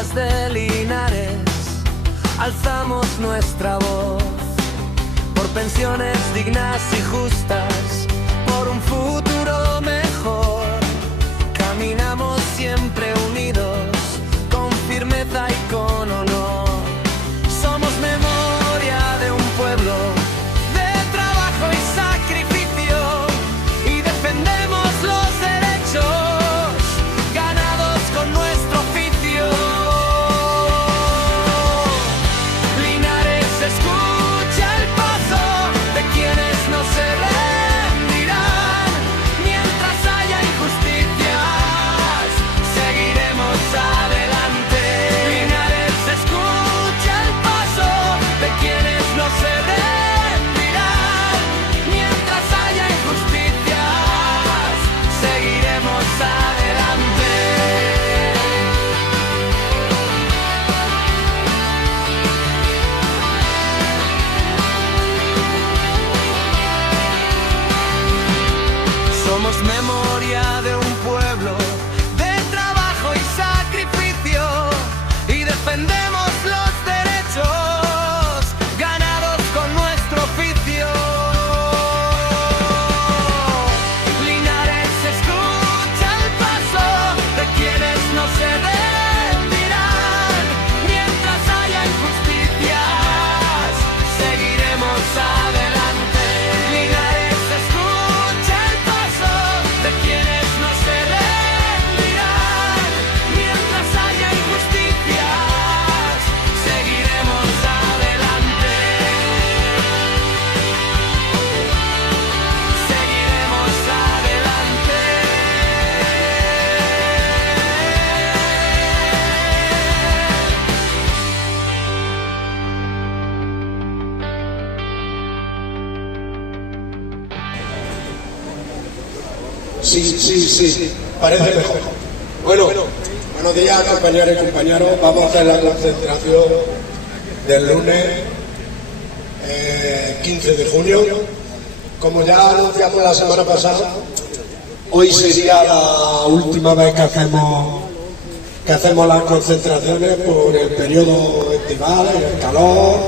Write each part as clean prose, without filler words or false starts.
pensionistas de Linares alzamos nuestra voz por pensiones dignas y justas, por un futuro mejor. Caminamos siempre unidos, con firmeza y con honor. Somos memoria de un pueblo de trabajo y sacrificio, y defendemos los derechos ganados con nuestro oficio. Linares escucha el paso de quienes no se rendirán. Mientras haya injusticias, seguiremos adelante. Linares escucha el paso de quienes no se rendirán. Mientras haya injusticias, seguiremos adelante. Somos memoria de un pueblo de trabajo y sacrificio, y defendemos los derechos ganados con nuestro oficio. Linares escucha el paso de quienes no se rendirán. Mientras haya injusticias, seguiremos adelante. Linares escucha el paso de quienes no se rendirán. Mientras haya injusticias, seguiremos adelante. Seguiremos adelante. Sí, parece mejor. Bueno, buenos días, compañeras y compañeros. Vamos a hacer la concentración del lunes 15 de junio. Como ya anunciamos la semana pasada, hoy sería la última vez que hacemos las concentraciones por el periodo estival, el calor,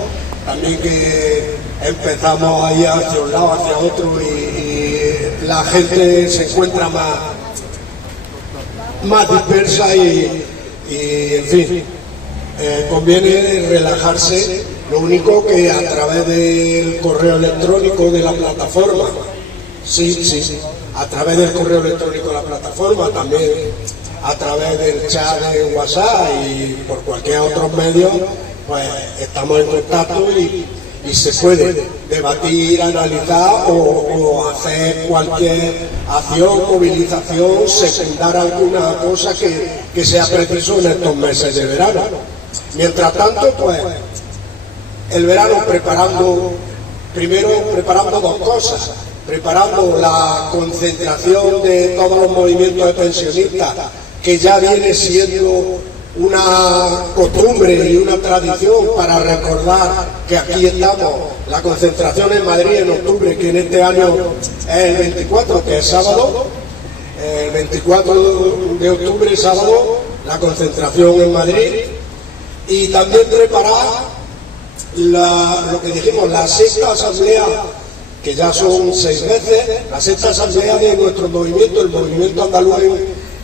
también que empezamos ahí hacia un lado, hacia otro, y la gente se encuentra más dispersa y en fin, conviene relajarse. Lo único que a través del correo electrónico de la plataforma, a través del correo electrónico de la plataforma, también a través del chat de WhatsApp y por cualquier otro medio, pues estamos en contacto y se puede debatir, analizar o hacer cualquier acción, movilización, secundar alguna cosa que sea preciso en estos meses de verano. Mientras tanto, pues el verano preparando dos cosas: preparando la concentración de todos los movimientos de pensionistas, que ya viene siendo una costumbre y una tradición para recordar que aquí estamos. La concentración en Madrid en octubre, que en este año es el 24, que es sábado, el 24 de octubre, sábado, la concentración en Madrid. Y también preparar lo que dijimos, la sexta asamblea, que ya son 6 veces, la sexta asamblea de nuestro movimiento, el movimiento andaluz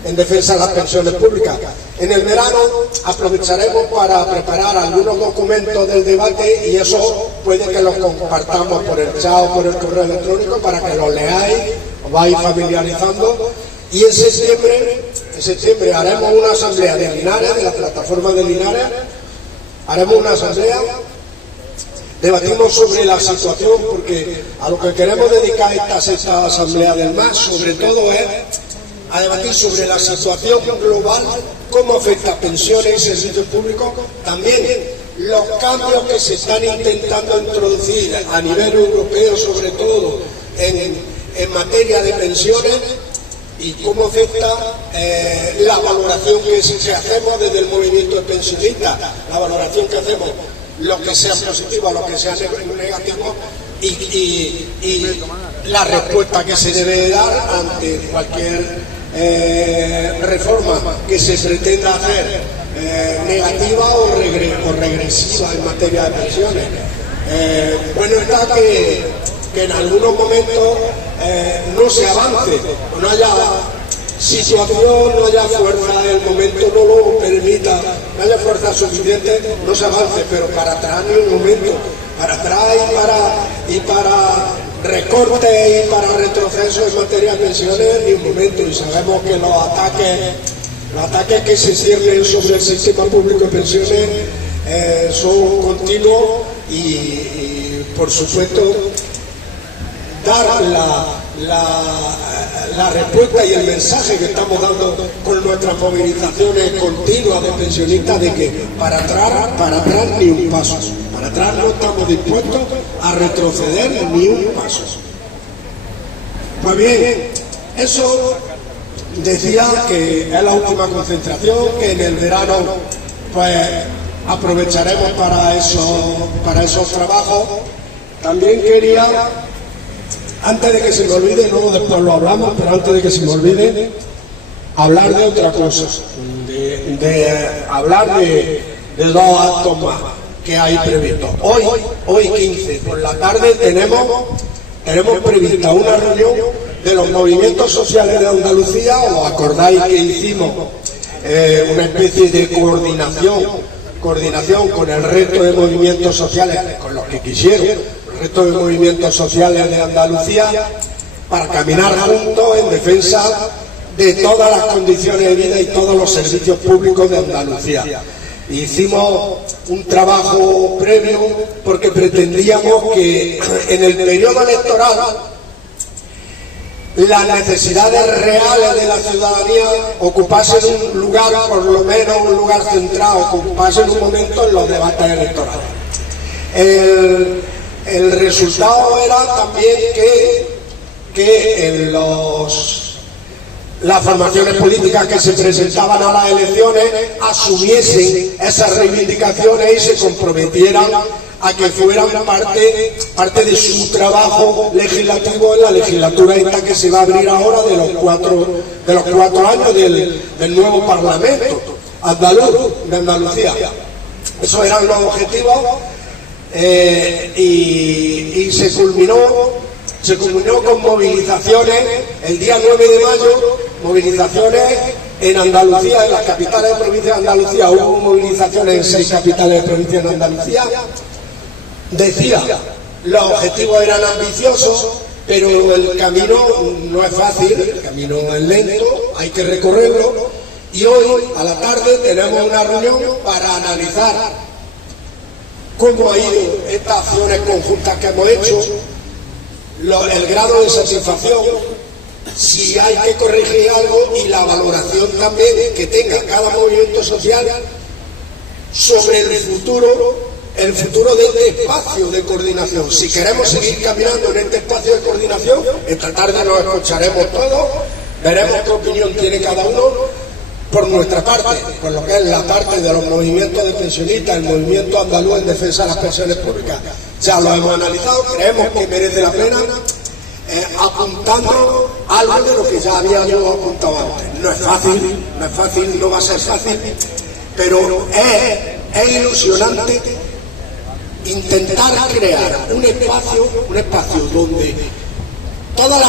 en defensa de las pensiones públicas. En el verano aprovecharemos para preparar algunos documentos del debate, y eso puede que los compartamos por el chat o por el correo electrónico para que los leáis, os vais familiarizando. Y en septiembre haremos una asamblea de Linares, de la plataforma de Linares, haremos una asamblea, debatimos sobre la situación, porque a lo que queremos dedicar esta sexta asamblea del MAS, sobre todo, es a debatir sobre la situación global, cómo afecta a pensiones y servicios públicos, también los cambios que se están intentando introducir a nivel europeo, sobre todo en materia de pensiones, y cómo afecta la valoración que hacemos desde el movimiento de pensionistas, la valoración que hacemos, lo que sea positivo, lo que sea negativo, y la respuesta que se debe dar ante cualquier reforma que se pretenda hacer negativa o regresiva en materia de pensiones. Bueno está que en algunos momentos no se avance, no haya situación, no haya fuerza, el momento no lo permita, no haya fuerza suficiente, no se avance, pero para atrás ni un momento, para atrás y para recortes y para retrocesos en materia de pensiones ni un momento. Y sabemos que los ataques que se ciernen sobre el sistema público de pensiones son continuos y por supuesto dar la respuesta y el mensaje que estamos dando con nuestras movilizaciones continuas de pensionistas de que para atrás ni un paso, para atrás no estamos dispuestos a retroceder ni un paso. Pues bien, eso decía que es la última concentración, que en el verano pues aprovecharemos para esos trabajos. También quería, antes de que se me olvide, no después lo hablamos, pero antes de que se me olvide, hablar de otra cosa, de hablar de dos actos más que hay previstos. Hoy 15 por la tarde tenemos prevista una reunión de los movimientos sociales de Andalucía. Os acordáis que hicimos una especie de coordinación con el resto de movimientos sociales, con los que quisieron, el resto de movimientos sociales de Andalucía, para caminar juntos en defensa de todas las condiciones de vida y todos los servicios públicos de Andalucía. Hicimos un trabajo previo porque pretendíamos que en el periodo electoral las necesidades reales de la ciudadanía ocupasen un lugar, por lo menos un lugar central, ocupasen un momento en los debates electorales. El resultado era también que en las formaciones políticas que se presentaban a las elecciones asumiesen esas reivindicaciones y se comprometieran a que fueran parte de su trabajo legislativo en la legislatura esta que se va a abrir ahora de los cuatro años del nuevo Parlamento andaluz de Andalucía. Esos eran los objetivos y se culminó con movilizaciones el día 9 de mayo, movilizaciones en Andalucía, en las capitales de provincia de Andalucía. Hubo movilizaciones en 6 capitales de provincia de Andalucía. Decía, los objetivos eran ambiciosos, pero el camino no es fácil, el camino es lento, hay que recorrerlo. Y hoy, a la tarde, tenemos una reunión para analizar cómo han ido estas acciones conjuntas que hemos hecho, el grado de satisfacción, si hay que corregir algo y la valoración también que tenga cada movimiento social sobre el futuro de este espacio de coordinación. Si queremos seguir caminando en este espacio de coordinación, esta tarde nos escucharemos todos, veremos qué opinión tiene cada uno por nuestra parte, por lo que es la parte de los movimientos de pensionistas, el movimiento andaluz en defensa de las pensiones públicas. Ya lo hemos analizado, creemos que merece la pena, apuntando algo de lo que ya había yo apuntado antes. No es fácil, no va a ser fácil, pero es ilusionante intentar crear un espacio donde todos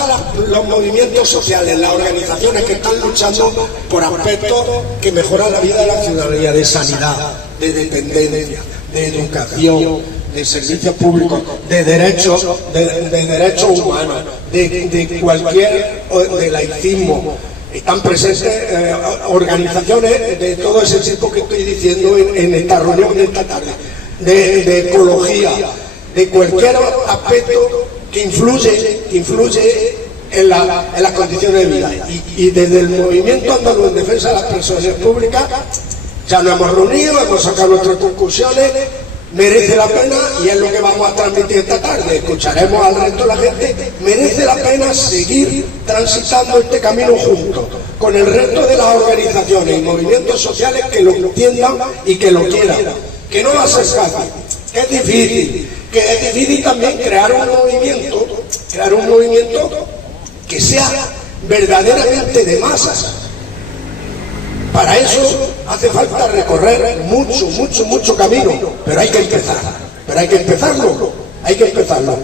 los movimientos sociales, las organizaciones que están luchando por aspectos que mejoran la vida de la ciudadanía, de sanidad, de dependencia, de educación, de servicios públicos, de derechos humanos, de cualquier, de laicismo. Están presentes organizaciones de todo ese tipo que estoy diciendo en esta reunión de esta tarde, de ecología, de cualquier aspecto que influye en las condiciones de vida. Y desde el movimiento andaluz en defensa de las pensiones públicas ya nos hemos reunido, hemos sacado nuestras conclusiones. Merece la pena, y es lo que vamos a transmitir esta tarde, escucharemos al resto de la gente, merece la pena seguir transitando este camino juntos, con el resto de las organizaciones y movimientos sociales que lo entiendan y que lo quieran, que no va a ser fácil, que es difícil también crear un movimiento que sea verdaderamente de masas, para eso hace falta recorrer mucho camino, pero hay que empezar, pero hay que empezarlo.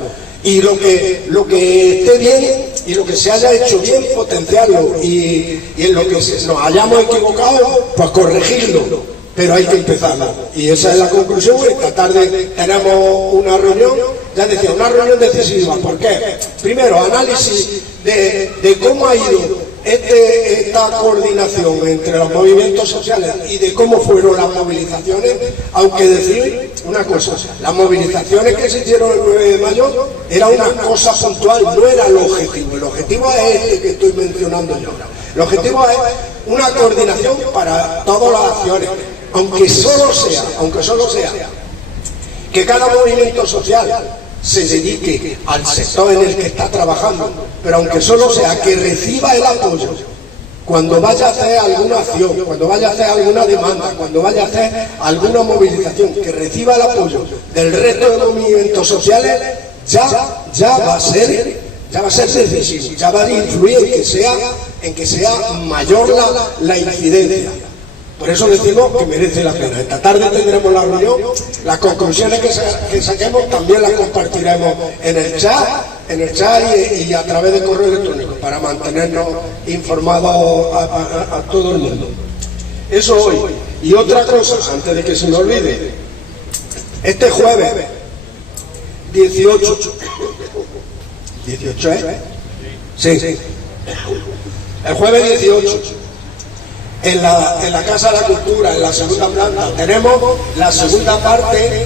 Y lo que esté bien y lo que se haya hecho bien, potenciarlo, y en lo que nos hayamos equivocado, pues corregirlo. Pero hay que empezarlo. Y esa es la conclusión. Esta tarde tenemos una reunión, ya decía, una reunión decisiva. ¿Por qué? Primero, análisis de cómo ha ido esta coordinación entre los movimientos sociales y de cómo fueron las movilizaciones, aunque decir una cosa, las movilizaciones que se hicieron el 9 de mayo era una cosa puntual, no era el objetivo es este que estoy mencionando yo. El objetivo es una coordinación para todas las acciones, aunque solo sea que cada movimiento social se dedique al sector en el que está trabajando, pero aunque solo sea que reciba el apoyo cuando vaya a hacer alguna acción, cuando vaya a hacer alguna demanda, cuando vaya a hacer alguna movilización, que reciba el apoyo del resto de movimientos sociales, ya va a ser decisivo, ya va a influir en que sea mayor la incidencia. Por eso decimos que merece la pena. Esta tarde tendremos la reunión, las conclusiones que saquemos también las compartiremos en el chat y a través de correo electrónico para mantenernos informados a todo el mundo. Eso hoy. Y otra cosa, antes de que se me olvide, este jueves 18, sí, el jueves 18, en la Casa de la Cultura, en la segunda planta, tenemos la segunda parte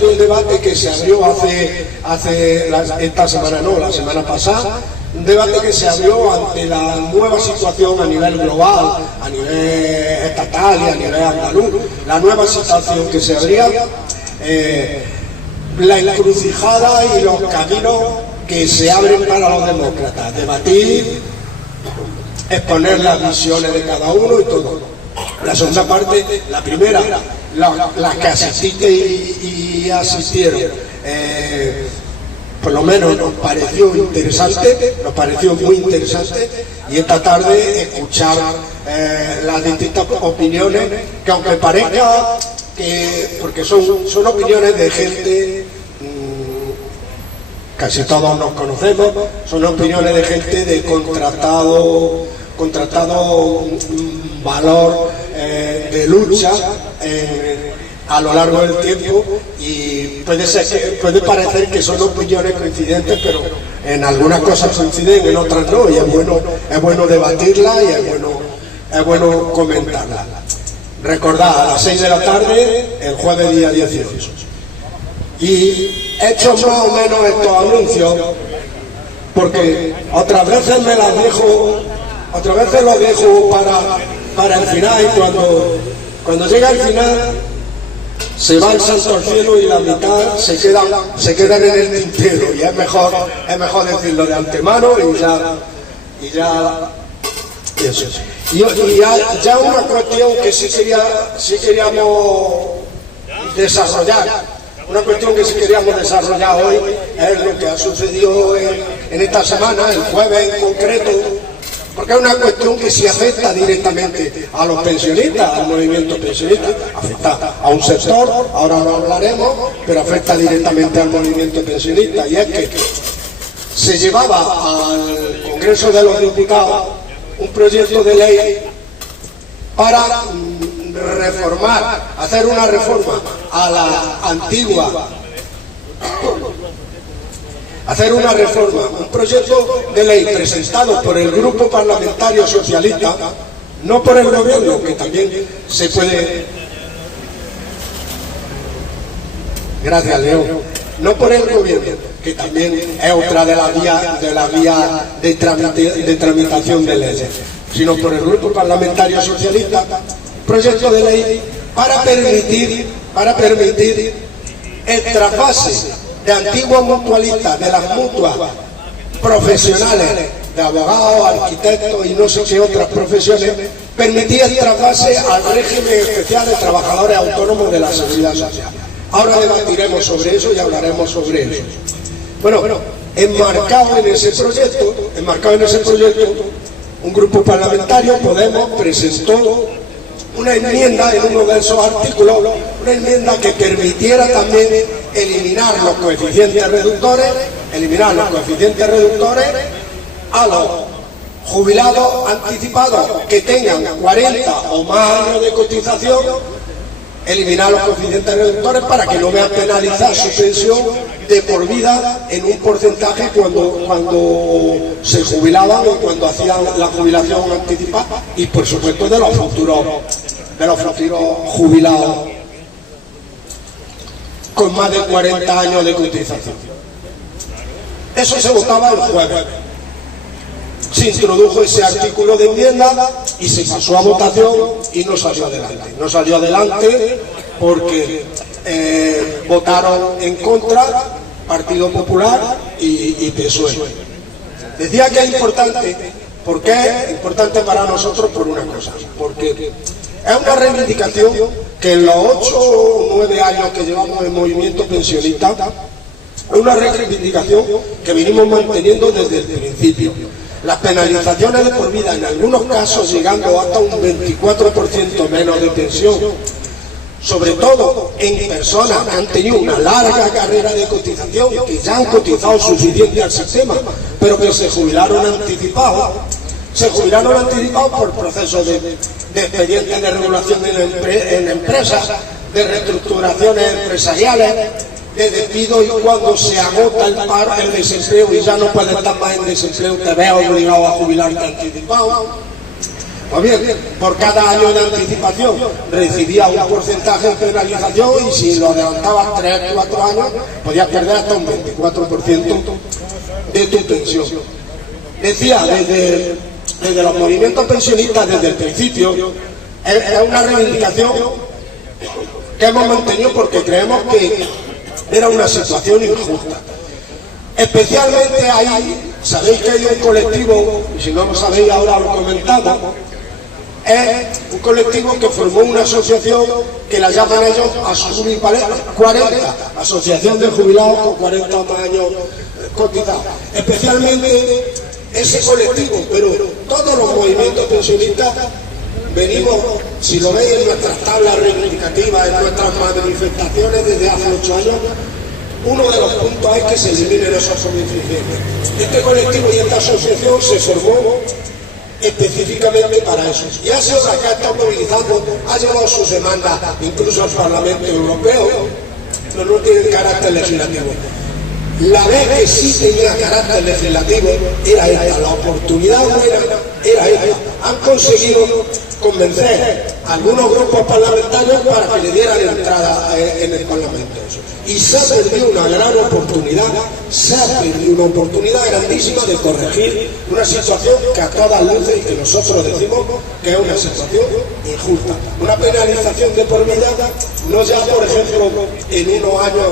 de un debate que se abrió la semana pasada, un debate que se abrió ante la nueva situación a nivel global, a nivel estatal y a nivel andaluz, la nueva situación que se abría, la encrucijada y los caminos que se abren para los demócratas, debatir, exponer las visiones de cada uno y todo. La segunda parte, la primera, las que asististe y asistieron, por lo menos nos pareció muy interesante, y esta tarde escuchar las distintas opiniones, que aunque parezca que, porque son opiniones de gente, casi todos nos conocemos, son opiniones de gente de contratado valor de lucha a lo largo del tiempo, y puede parecer que son opiniones coincidentes, pero en algunas cosas coinciden, en otras no, y es bueno debatirla y es bueno comentarla. Recordad, a las 6 de la tarde, el jueves día 18. Y he hecho más o menos estos anuncios porque otras veces los dejo para el final, y cuando llega el final se va el santo al cielo y la mitad se quedan en el tintero, y es mejor decirlo de antemano y eso. Y ya una cuestión que sí queríamos desarrollar. Una cuestión que sí queríamos desarrollar hoy es lo que ha sucedido en esta semana, el jueves en concreto, porque es una cuestión que sí afecta directamente a los pensionistas, al movimiento pensionista, afecta a un sector, ahora lo hablaremos, pero afecta directamente al movimiento pensionista, y es que se llevaba al Congreso de los Diputados un proyecto de ley para hacer una reforma a la antigua, un proyecto de ley presentado por el Grupo Parlamentario Socialista, no por el Gobierno, que también se puede, gracias León, no por el Gobierno, que también es otra de las vías de tramitación de leyes, sino por el Grupo Parlamentario Socialista, proyecto de ley para permitir el trasvase de antiguos mutualistas, de las mutuas profesionales, de abogados, arquitectos y no sé qué otras profesiones, permitía el trasvase al régimen especial de trabajadores autónomos de la Seguridad Social. Ahora debatiremos sobre eso y hablaremos sobre eso. Bueno, enmarcado en ese proyecto, un grupo parlamentario, Podemos, presentó una enmienda en uno de esos artículos, una enmienda que permitiera también eliminar los coeficientes reductores a los jubilados anticipados que tengan 40 o más años de cotización, eliminar los coeficientes reductores para que no vean penalizar su pensión de por vida en un porcentaje cuando se jubilaban o cuando hacían la jubilación anticipada, y por supuesto de los futuros jubilados con más de 40 años de cotización. Eso se votaba el jueves. Se introdujo ese artículo de enmienda y se pasó a votación y no salió adelante. No salió adelante porque votaron en contra Partido Popular y PSOE. Decía que es importante. ¿Por qué es importante para nosotros? Por una cosa, porque es una reivindicación que en los 8 o 9 años que llevamos en movimiento pensionista, es una reivindicación que venimos manteniendo desde el principio. Las penalizaciones de por vida, en algunos casos llegando hasta un 24% menos de pensión, sobre todo en personas que han tenido una larga carrera de cotización, que ya han cotizado suficiente al sistema, pero que se jubilaron anticipados por procesos de expedientes de regulación en empresas, de reestructuraciones empresariales, de despido, y cuando se agota el paro, el desempleo, y ya no puedes estar más en desempleo, te ves obligado a jubilarte anticipado. Pues bien, por cada año de anticipación recibías un porcentaje de penalización, y si lo adelantabas 3 o 4 años, podías perder hasta un 24% de tu pensión. Decía, desde los movimientos pensionistas, desde el principio, es una reivindicación que hemos mantenido porque creemos que era una situación injusta. Especialmente sabéis que hay un colectivo, y si no lo sabéis ahora lo comentamos, es un colectivo que formó una asociación que la llaman ellos Asumir 40, Asociación de Jubilados con 40 o más años cotizados. Especialmente ese colectivo, pero todos los movimientos pensionistas venimos, si lo veis en nuestras tablas reivindicativas, en nuestras manifestaciones desde hace 8 años, uno de los puntos es que se eliminen esos coeficientes. Este colectivo y esta asociación se formó específicamente para eso. Y ha sido la que ha estado movilizando, ha llevado sus demandas incluso al Parlamento Europeo, pero no tiene carácter legislativo. La vez que sí tenía carácter legislativo era esta, la oportunidad buena era esta. Han conseguido convencer a algunos grupos parlamentarios para que le dieran entrada en el Parlamento. Y se ha perdido una gran oportunidad, una oportunidad grandísima de corregir una situación que a todas luces, y que nosotros decimos que es una situación injusta. Una penalización de por vida, no ya por ejemplo en unos años,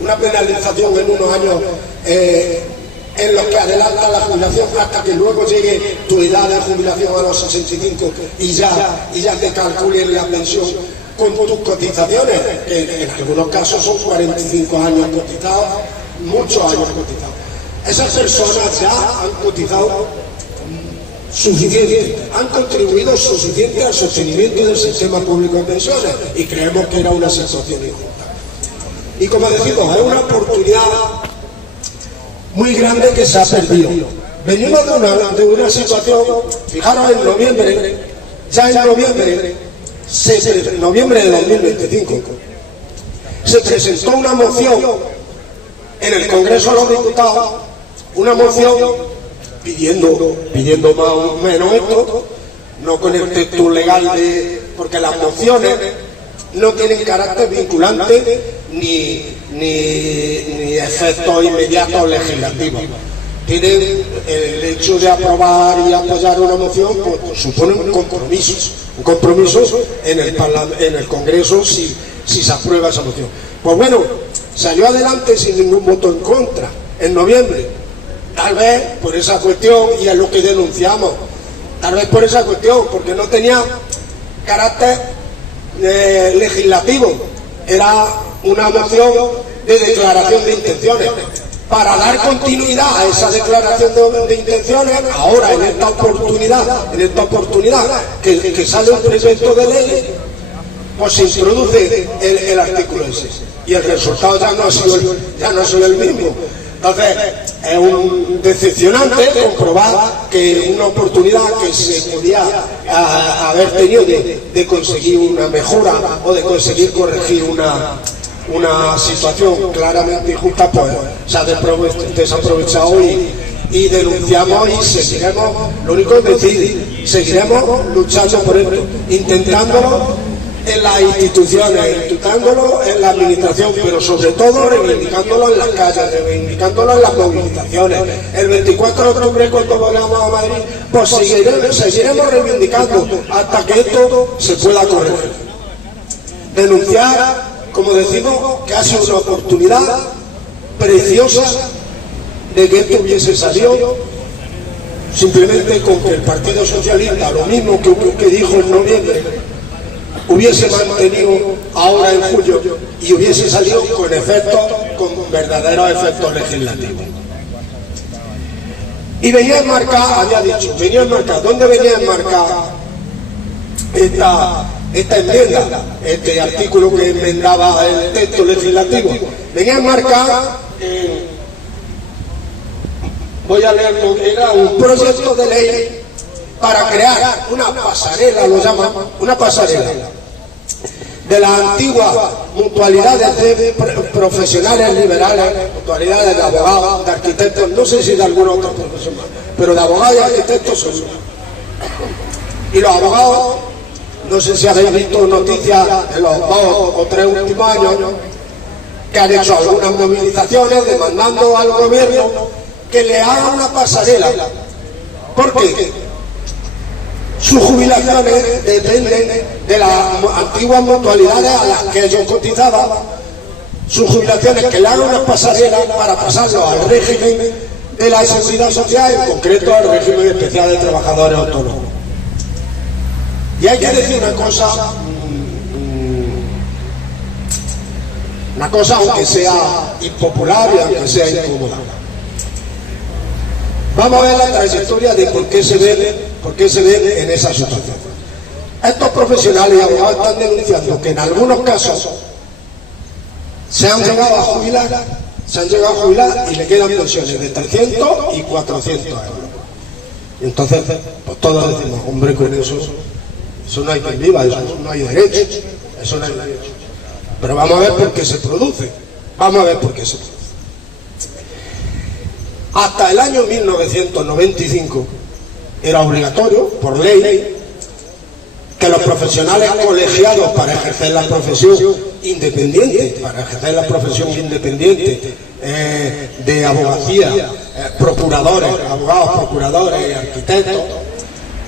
una penalización en unos años en los que adelanta la jubilación hasta que luego llegue tu edad de jubilación a los 65 y ya te calculen la pensión con tus cotizaciones, que en algunos casos son 45 años cotizados, muchos años cotizados. Esas personas ya han cotizado suficiente, han contribuido suficiente al sostenimiento del sistema público de pensiones, y creemos que era una situación injusta. Y como decimos, es una oportunidad muy grande que se ha perdido. Venimos de una situación, fijaros, en noviembre, ya en noviembre de 2025, se presentó una moción en el Congreso de los Diputados, una moción pidiendo más o menos esto, no con el texto legal porque las mociones no tienen carácter vinculante ni efectos inmediatos legislativos. Tienen el hecho de aprobar y apoyar una moción, pues supone un compromiso en el Congreso si se aprueba esa moción. Pues bueno, salió adelante sin ningún voto en contra en noviembre, tal vez por esa cuestión, y es lo que denunciamos, tal vez por esa cuestión, porque no tenía carácter legislativo, era una moción de declaración de intenciones. para dar continuidad a esa declaración de intenciones, ahora en esta oportunidad que sale un proyecto de ley, pues se introduce el artículo ese. Y el resultado ya no ha sido el mismo. Entonces, es un decepcionante comprobar que una oportunidad que se podía haber tenido de conseguir una mejora o de conseguir corregir una situación claramente injusta, pues se ha desaprovechado y denunciamos y seguiremos, lo único es decir, seguiremos luchando por esto, intentándolo en las instituciones, intentándolo en la administración, pero sobre todo reivindicándolo en las calles, reivindicándolo en las movilizaciones. El 24 de octubre, cuando volvamos a Madrid, pues seguiremos reivindicando hasta que esto se pueda corregir. Denunciar, como decimos, que ha sido una oportunidad preciosa de que esto hubiese salido, simplemente con que el Partido Socialista, lo mismo que dijo en noviembre, hubiese mantenido ahora en julio y hubiese salido con verdaderos efectos legislativos. Y venía enmarcada, había dicho, ¿dónde venía enmarcada esta enmienda, este artículo que enmendaba el texto legislativo? Venía enmarcada voy a leerlo, era un proyecto de ley para crear una pasarela, lo llaman, una pasarela de las antiguas mutualidades de profesionales liberales, mutualidades de abogados, de arquitectos, no sé si de alguna otra profesión más, pero de abogados y arquitectos son. Y los abogados, no sé si habéis visto noticias en los 2 o 3 últimos años, que han hecho algunas movilizaciones demandando al gobierno que le haga una pasarela. ¿Por qué? Sus jubilaciones dependen de las antiguas mutualidades a las que ellos cotizaban. Sus jubilaciones, que le hagan una pasarela para pasarlo al régimen de la seguridad social, en concreto al régimen especial de trabajadores autónomos. Y hay que decir una cosa aunque sea impopular y aunque sea incómoda. Vamos a ver la trayectoria de por qué se ven en esa situación. Estos profesionales y abogados están denunciando que en algunos casos se han llegado a jubilar y le quedan pensiones de 300 y 400 euros. Y entonces, pues todos decimos, hombre, con eso no hay quien viva, eso no hay derecho, eso no hay derecho. Pero vamos a ver por qué se produce. Hasta el año 1995 era obligatorio, por ley, que los profesionales colegiados para ejercer la profesión independiente, de abogacía, procuradores, abogados, procuradores y arquitectos,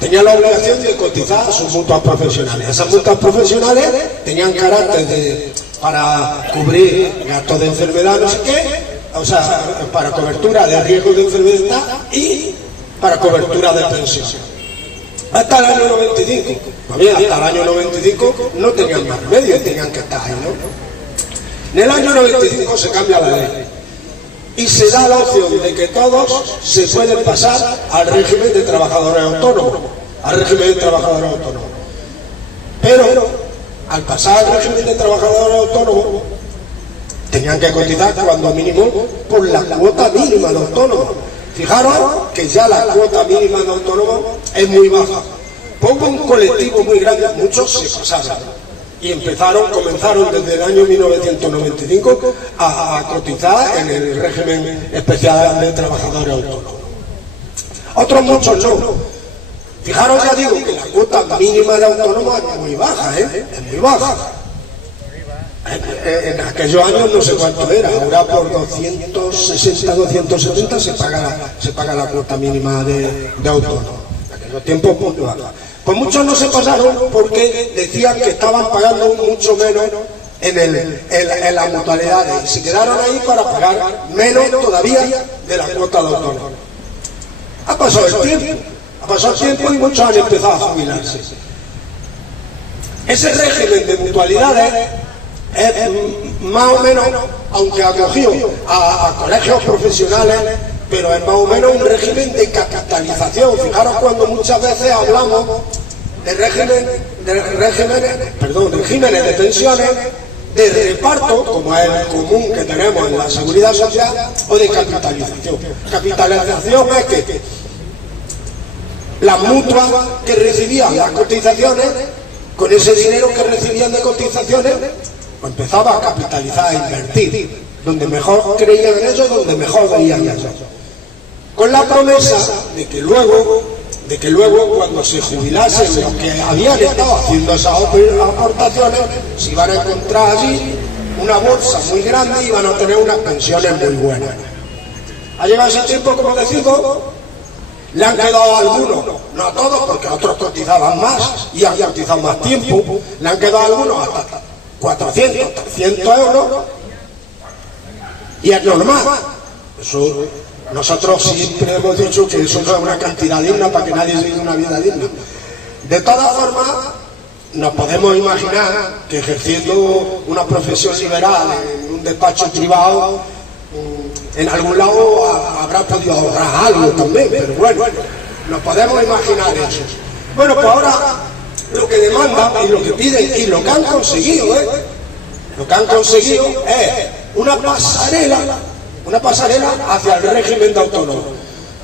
tenían la obligación de cotizar a sus mutuas profesionales. Esas mutuas profesionales tenían carácter para cubrir gastos de enfermedad, no sé qué, o sea, para cobertura de riesgo de enfermedad y para cobertura de pensión. Hasta el año 95. Hasta el año 95 no tenían más remedio, tenían que estar ahí, ¿no? En el año 95 se cambia la ley y se da la opción de que todos se pueden pasar al régimen de trabajadores autónomos, Pero al pasar al régimen de trabajadores autónomos tenían que cotizar cuando mínimo por la cuota mínima de autónomos. Fijaros que ya la cuota mínima de autónomos es muy baja. Pongo un colectivo muy grande, muchos se pasaron y comenzaron desde el año 1995 a cotizar en el régimen especial de trabajadores autónomos. Otros muchos no. Fijaros, ya digo, que la cuota mínima de autónomos es muy baja, es muy baja. En aquellos años no sé cuánto era, ahora por 260, 270 se paga la cuota mínima de autónomos. En aquellos tiempos muy baja. Pues muchos no se pasaron porque decían que estaban pagando mucho menos en las mutualidades y se quedaron ahí para pagar menos todavía de la cuota de autónomos. Ha pasado el tiempo y muchos han empezado a jubilarse. Ese régimen de mutualidades es más o menos, aunque acogido a colegios profesionales, pero es más o menos un régimen de capitalización. Fijaros cuando muchas veces hablamos de regímenes de pensiones, de reparto, como es el común que tenemos en la seguridad social, o de capitalización. Capitalización es que las mutuas que recibían las cotizaciones, con ese dinero que recibían de cotizaciones, pues empezaba a capitalizar, a invertir, donde mejor creían en ellos, donde mejor veían ellos. Con la promesa de que luego cuando se jubilasen los que habían estado haciendo esas aportaciones, se iban a encontrar allí una bolsa muy grande y iban a tener unas pensiones muy buenas. Ha llegado ese tiempo, como decimos, le han quedado a algunos, no a todos, porque otros cotizaban más y han cotizado más tiempo, le han quedado a algunos hasta 400, 300 euros, y es normal. Eso, nosotros siempre hemos dicho que eso es una cantidad digna para que nadie viva una vida digna. De todas formas, nos podemos imaginar que ejerciendo una profesión liberal en un despacho privado, en algún lado habrá podido ahorrar algo también, pero bueno, nos podemos imaginar eso. Bueno, pues ahora lo que demandan y lo que piden y lo que han conseguido, lo que han conseguido es una pasarela hacia el régimen de autónomo,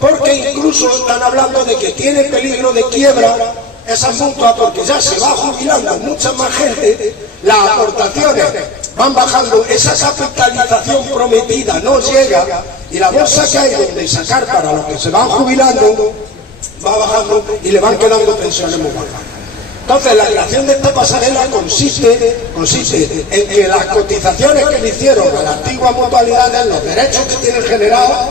porque incluso están hablando de que tiene peligro de quiebra esas mutuas, porque ya se va jubilando mucha más gente, las aportaciones van bajando, esa capitalización prometida no llega y la bolsa que hay donde sacar para los que se van jubilando va bajando y le van quedando pensiones muy bajas. Entonces la creación de esta pasarela consiste en que las cotizaciones que le hicieron a la antigua mutualidad, los derechos que tienen generados,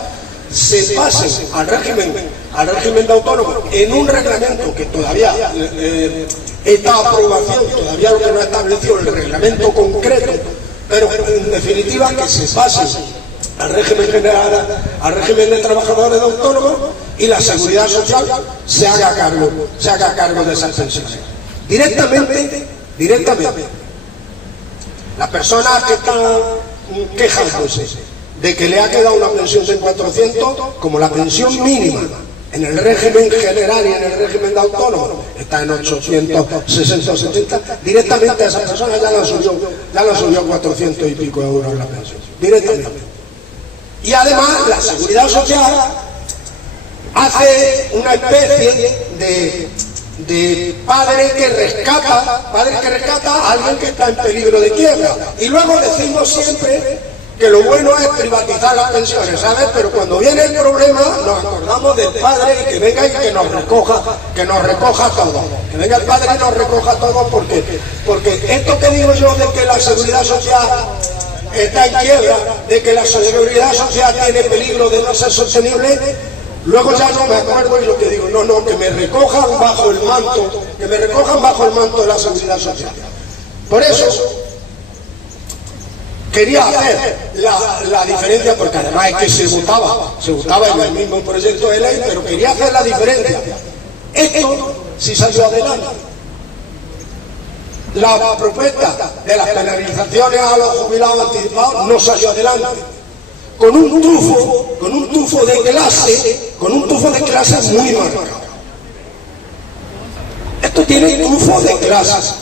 se pasen al régimen de autónomo en un reglamento que todavía esta aprobación, todavía lo que no ha establecido el reglamento concreto, pero en definitiva que se pasen al régimen general, al régimen de trabajadores autónomos, y la seguridad social se haga cargo de esas pensiones. Directamente, las personas que están quejándose de que le ha quedado una pensión de 400, como la pensión mínima en el régimen general y en el régimen de autónomo está en 860 o 70, directamente a esas personas ya la subió 400 y pico euros la pensión, directamente. Y además la seguridad social hace una especie de padre que rescata a alguien que está en peligro de quiebra. Y luego decimos siempre que lo bueno es privatizar las pensiones, ¿sabes? Pero cuando viene el problema nos acordamos del padre y que venga y que nos recoja todo. Que venga el padre y nos recoja todo, porque esto que digo yo de que la seguridad social está en quiebra, de que la seguridad social tiene peligro de no ser sostenible, luego ya no me acuerdo y lo que digo, no, que me recojan bajo el manto, de la seguridad social. Por eso quería hacer la diferencia, porque además es que se votaba en el mismo proyecto de ley, pero quería hacer la diferencia. Esto sí salió adelante. La propuesta de las penalizaciones a los jubilados anticipados no salió adelante. Con un tufo de clase muy marcado. Esto tiene tufo de clases.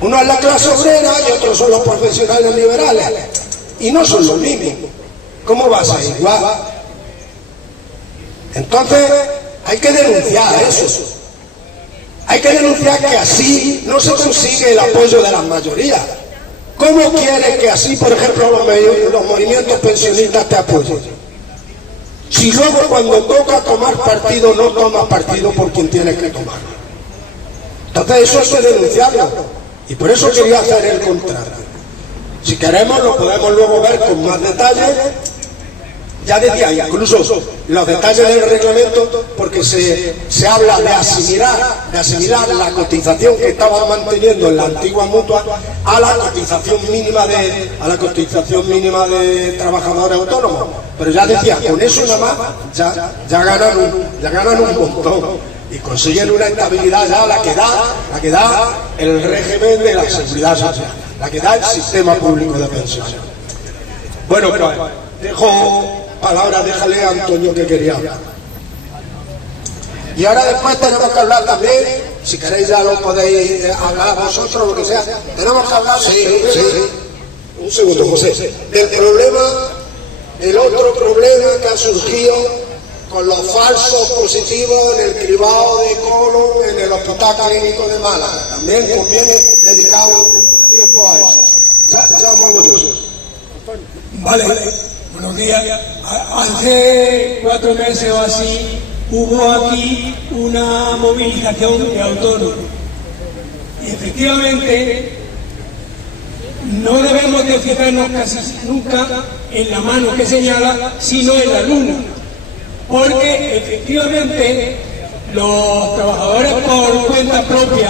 Uno es la clase obrera y otros son los profesionales liberales. Y no son los mismos. ¿Cómo vas a igual? Entonces hay que denunciar eso. Hay que denunciar que así no se consigue el apoyo de las mayorías. ¿Cómo quieres que así, por ejemplo, los movimientos pensionistas te apoyen? Si luego cuando toca tomar partido, no tomas partido por quien tienes que tomarlo. Entonces eso hay que denunciarlo. Y por eso quería hacer el contrato. Si queremos lo podemos luego ver con más detalles. Ya decía, incluso los detalles del reglamento, porque se habla de asimilar la cotización que estaban manteniendo en la antigua mutua a la cotización mínima de trabajadores autónomos. Pero ya decía, con eso nada más ya ganan un montón y consiguen una estabilidad ya la que da el régimen de la seguridad social. la que da el sistema público de pensiones. Bueno, pues dejo palabras, déjale a Antonio que quería hablar. Y ahora después tenemos que hablar también, si queréis ya lo podéis hablar vosotros, lo que sea, tenemos que hablar un segundo, José, del problema, el otro problema que ha surgido con los falsos positivos en el cribado de colon en el Hospital Clínico de Málaga. También conviene dedicar un tiempo a eso. Ya vamos a eso. Vale, buenos días. Hace 4 meses o así hubo aquí una movilización de autónomos. Y efectivamente no debemos de fijarnos casi nunca en la mano que señala, sino en la luna. Porque efectivamente los trabajadores por cuenta propia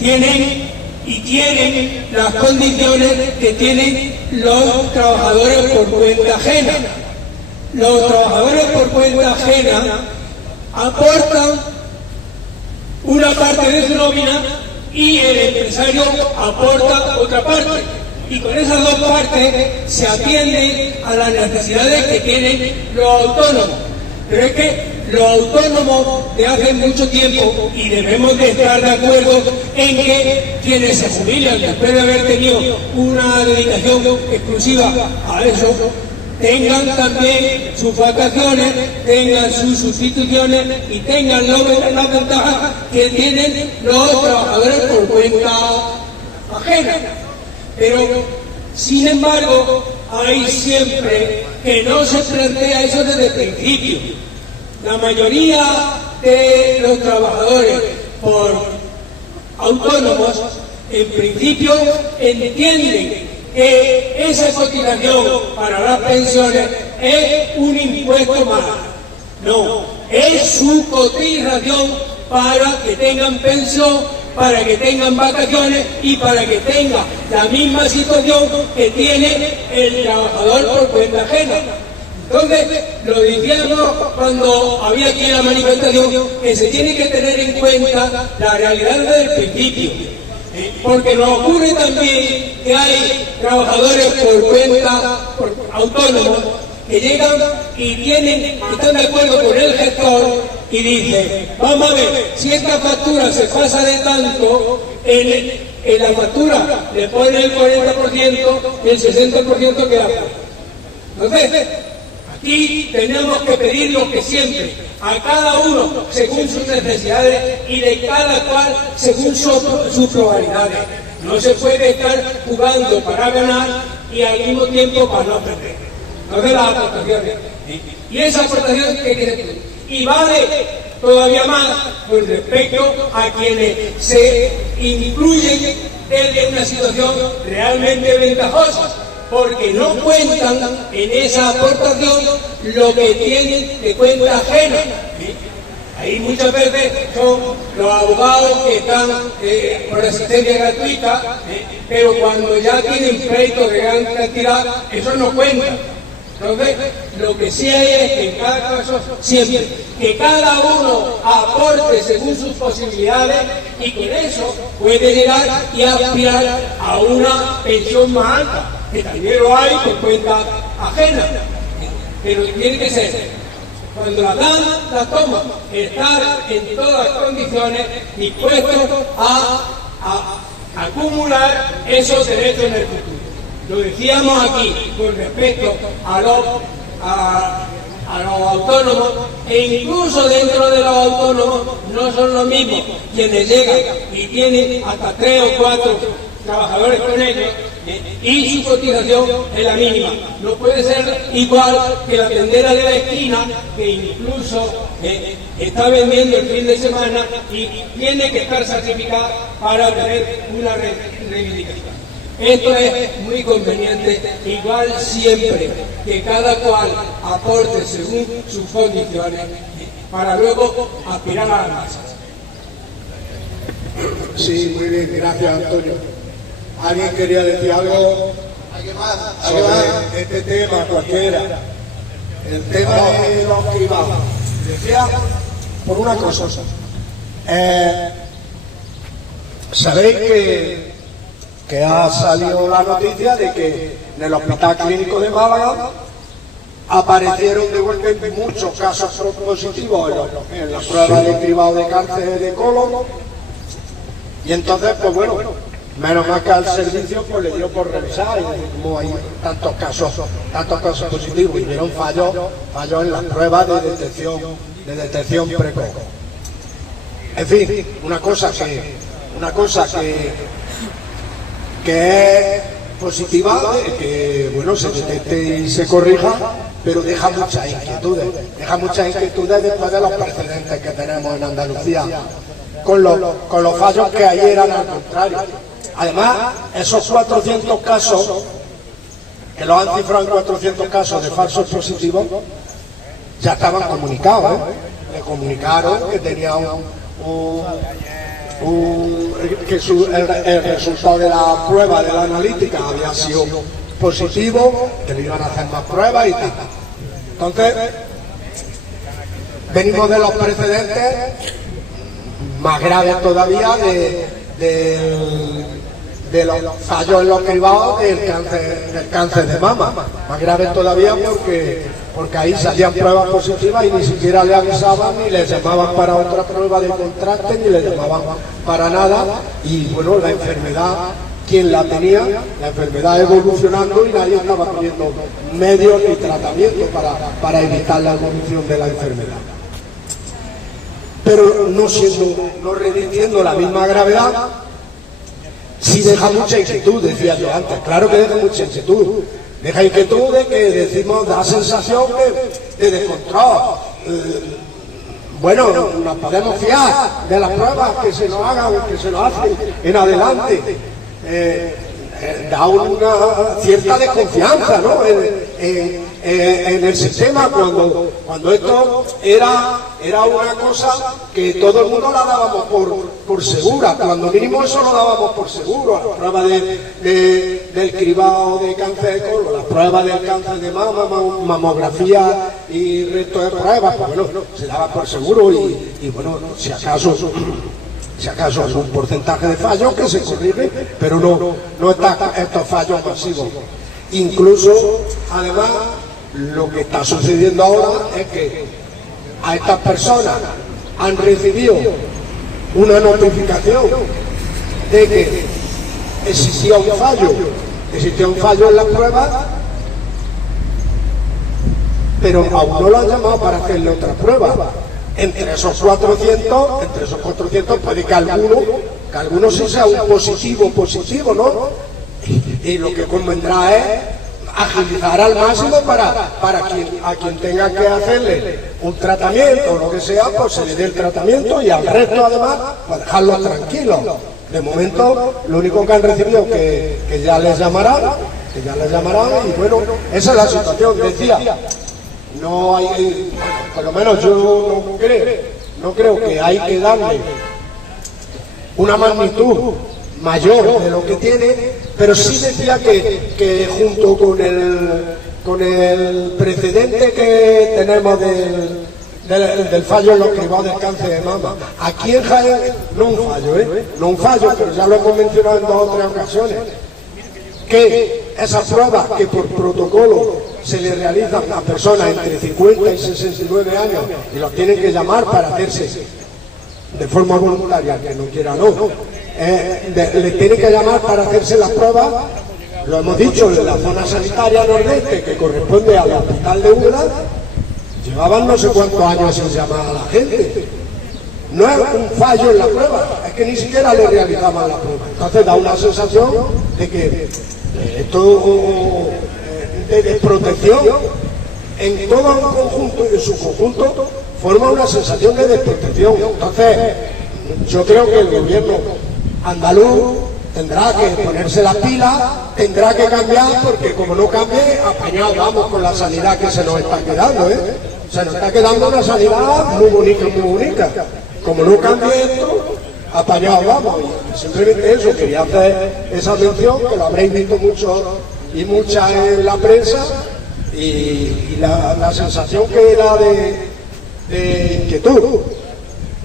tienen y tienen las condiciones que tienen los trabajadores por cuenta ajena. Los trabajadores por cuenta ajena aportan una parte de su nómina y el empresario aporta otra parte. Y con esas dos partes se atiende a las necesidades que tienen los autónomos. Pero es que los autónomos de hace mucho tiempo, y debemos de estar de acuerdo en que quienes se jubilan después de haber tenido una dedicación exclusiva a eso, tengan también sus vacaciones, tengan sus sustituciones y tengan las ventajas que tienen los trabajadores por cuenta ajena. Pero, sin embargo, hay siempre que no se plantea eso desde el principio. La mayoría de los trabajadores por autónomos, en principio, entienden que esa cotización para las pensiones es un impuesto más. No, es su cotización para que tengan pensión, para que tengan vacaciones y para que tengan la misma situación que tiene el trabajador por cuenta ajena. Entonces, lo decíamos cuando había aquí la manifestación, que se tiene que tener en cuenta la realidad desde el principio. Porque nos ocurre también que hay trabajadores por cuenta autónomos que llegan y están de acuerdo con el gestor y dicen, vamos a ver, si esta factura se pasa de tanto, en la factura le ponen el 40% y el 60% queda fuera. Entonces, aquí tenemos que pedir lo que siempre, a cada uno según sus necesidades y de cada cual según sus probabilidades. No se puede estar jugando para ganar y al mismo tiempo para no perder. Entonces las aportaciones. Y esa aportación que quiere y vale todavía más con respecto a quienes se incluyen desde una situación realmente ventajosa, porque no cuentan en esa aportación lo que tienen de cuenta ajena. Ahí muchas veces son los abogados que están por asistencia gratuita, pero cuando ya tienen créditos de gran cantidad, eso no cuenta. Entonces, lo que sí hay es que en cada caso, siempre, que cada uno aporte según sus posibilidades y con eso puede llegar y aspirar a una pensión más alta, que también lo hay por cuenta ajena. Pero tiene que ser, cuando la dan, la toman, estar en todas las condiciones dispuestos a acumular esos derechos en el futuro. Lo decíamos aquí con respecto a los autónomos, e incluso dentro de los autónomos no son los mismos quienes llegan y tienen hasta 3 o 4 trabajadores con ellos y su cotización es la mínima. No puede ser igual que la tendera de la esquina, que incluso está vendiendo el fin de semana y tiene que estar certificada para tener una reivindicación. Esto es muy conveniente, igual siempre, que cada cual aporte según sus condiciones para luego aspirar a las masas. Sí, muy bien, gracias Antonio. ¿Alguien quería decir algo sobre este tema, cualquiera? El tema de los cribados. Decía por una cosa. Sabéis que que ha salido la noticia de que en el Hospital Clínico de Málaga aparecieron de golpe muchos casos positivos en la prueba de cribado de cáncer de colon, y entonces, pues bueno, menos mal que al servicio pues le dio por revisar, y como hay tantos casos positivos, y vieron fallos en las pruebas de detección precoz. En fin, una cosa que es positiva, que bueno, se detecte y se corrija, pero deja muchas inquietudes después de los precedentes que tenemos en Andalucía con los fallos que ayer eran al contrario. Además, esos 400 casos, que los han cifrado en 400 casos de falsos positivos, ya estaban comunicados, le comunicaron que tenía el resultado de la prueba de la analítica había sido positivo, que le iban a hacer más pruebas y tal. Entonces, venimos de los precedentes más graves todavía de los fallos en los cribados del cáncer de mama, más graves todavía porque ahí salían pruebas positivas y ni siquiera le avisaban, ni le llamaban para otra prueba de contraste, ni le llamaban para nada, y bueno, la enfermedad, quien la tenía, la enfermedad evolucionando y nadie estaba poniendo medios ni tratamientos para evitar la evolución de la enfermedad. Pero no revirtiendo la misma gravedad, sí deja mucha inquietud, decía yo antes, claro que deja mucha inquietud. Deja inquietud de que decimos, da sensación de descontrol. Bueno, nos podemos fiar de las pruebas que se nos hagan, que se nos hacen en adelante. Da una cierta desconfianza, ¿no?, en el sistema, cuando esto era una cosa que todo el mundo la dábamos por segura, cuando mínimo eso lo dábamos por seguro, la prueba del cribado de cáncer de colon, la prueba del cáncer de mama, mamografía y resto de pruebas, pues bueno, se daba por seguro y bueno, si acaso algún porcentaje de fallos que se corrige, pero no está estos fallos masivos. Incluso, además, lo que está sucediendo ahora es que a estas personas han recibido una notificación de que existía un fallo en la prueba, pero aún no lo han llamado para hacerle otra prueba. Entre esos 400 puede que alguno sí sea un positivo, ¿no? Y lo que convendrá es agilizar al máximo para quien tenga que hacerle un tratamiento o lo que sea, pues se le dé el tratamiento, y al resto además pues dejarlo tranquilo. De momento lo único que han recibido que ya les llamarán, y bueno, esa es la situación. Decía, no hay, por lo menos yo no creo que hay que darle una magnitud mayor de lo que tiene, pero sí decía que junto con el precedente que tenemos del fallo en los cribados del cáncer de mama, aquí en Jaén no un fallo, pero ya lo hemos mencionado en 2 o 3 ocasiones, que esa prueba que por protocolo se le realiza a personas entre 50 y 69 años y los tienen que llamar para hacerse de forma voluntaria, que no quiera le tienen que llamar para hacerse las pruebas, lo hemos dicho, en la zona sanitaria nordeste, que corresponde al hospital de Úbeda, llevaban no sé cuántos años sin llamar a la gente. No es un fallo en la prueba, es que ni siquiera le realizaban la prueba. Entonces da una sensación de que esto de desprotección en todo el conjunto, en su conjunto, forma una sensación de desprotección. Entonces, yo creo que el gobierno andaluz tendrá que ponerse las pilas, tendrá que cambiar, porque como no cambie, apañados vamos con la sanidad que se nos está quedando, se nos está quedando una sanidad muy bonita. Como no cambie esto, apañados vamos. Y simplemente eso, quería hacer esa mención, que lo habréis visto mucho y muchas en la prensa, y la sensación que era de inquietud.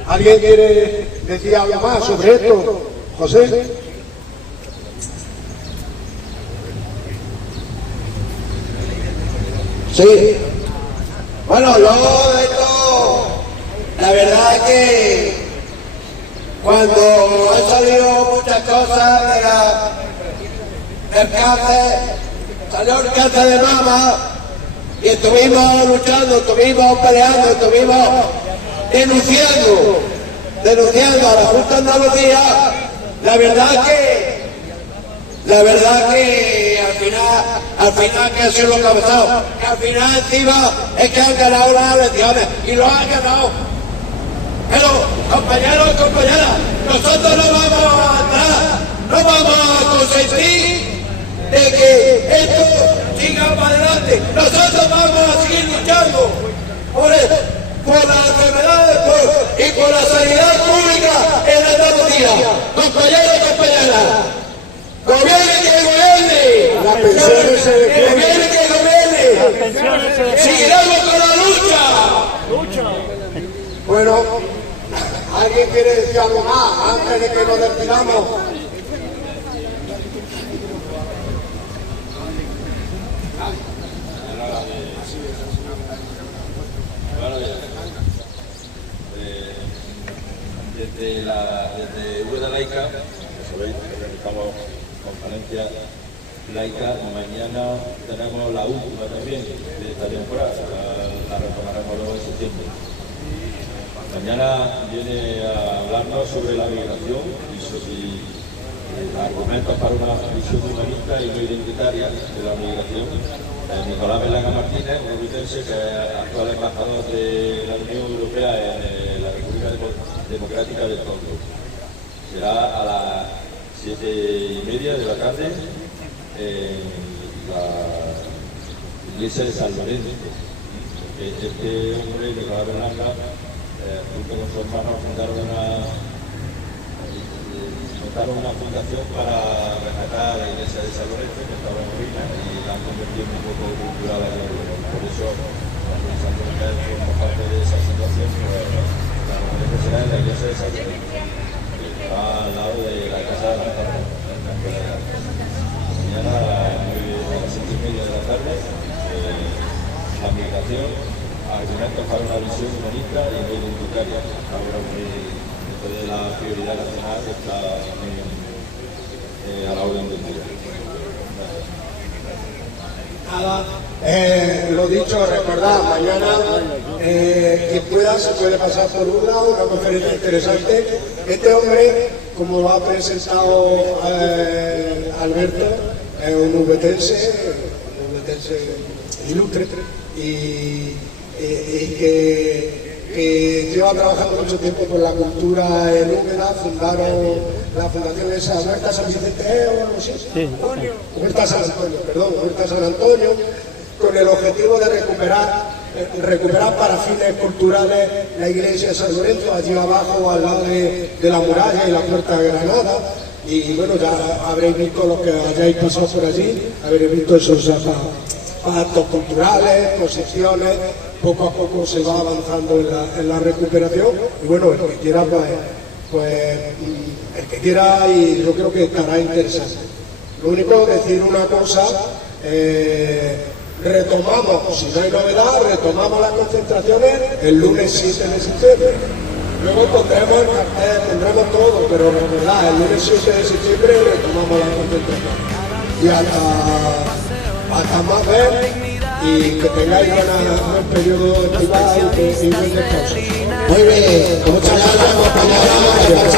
¿Alguien quiere decir algo más sobre esto, José? Sí. Bueno, luego de esto, la verdad es que cuando han salido muchas cosas del cáncer, salió el cáncer de mama y estuvimos luchando, estuvimos peleando, estuvimos denunciando a la Junta de Andalucía. La verdad que al final que ha sido lo que ha pasado, que al final encima es que han ganado las elecciones y lo han ganado. Pero compañeros y compañeras, nosotros no vamos a entrar, no vamos a consentir de que esto siga para adelante. Nosotros vamos a seguir luchando por las enfermedades y por la sanidad pública en Andalucía. Compañeros y compañeras, gobierne quien gobierne, gobierne quien gobierne, seguiremos con la lucha. Bueno, ¿alguien quiere decir algo más antes de que nos despidamos? Desde V de Laica, sabéis que realizamos conferencias laicas. Mañana tenemos la última también de esta temporada, la retomaremos luego en septiembre. Mañana viene a hablarnos sobre la migración y sobre argumentos para una visión humanista y no identitaria de la migración. Nicolás Berlanga Martínez, un ruitense que es actual embajador de la Unión Europea en la República Democrática del Congo. Será a las 7:30 de la tarde en la iglesia de San Lorenzo. Este hombre, Nicolás Berlanga, junto con su hermano, fundaron una fundación para rescatar la iglesia de San Lorenzo, que estaba en ruinas, y la han convertido en un poco cultural a la iglesia. Por eso, cuando San Lorenzo forma parte de esa fundación, pues la referencia será en la iglesia de San Lorenzo, que está al lado de la casa de la Tarde. Mañana a las 7:30 de la tarde, la migración, argumentos para una visión humanista y no identitaria. Ahora que de la prioridad nacional está a la orden del día. Nada, lo dicho, recordad, mañana quien pueda se puede pasar por un lado, una conferencia interesante. Este hombre, como lo ha presentado Alberto, es un ubetense ilustre y que lleva trabajando mucho tiempo por la cultura en Úbeda. Fundaron la fundación esa, Huerta San Vicente, o algo así. Sí. Huerta San Antonio, con el objetivo de recuperar para fines culturales la iglesia de San Lorenzo, allí abajo al lado de la muralla y la puerta de Granada. Y bueno, ya habréis visto lo que hayáis pasado por allí, habréis visto esos actos culturales, exposiciones. Poco a poco se va avanzando en la recuperación y bueno, el que quiera el que quiera, y yo creo que estará interesante. Lo único, decir una cosa, retomamos, si no hay novedad, retomamos las concentraciones el lunes 7 de septiembre. Luego pondremos el cartel, tendremos todo, pero recordad, el lunes 7 de septiembre retomamos las concentraciones. Y hasta más ver. Y que tengáis un periodo estival y buen descanso. Muy bien, muchas gracias, compañeros.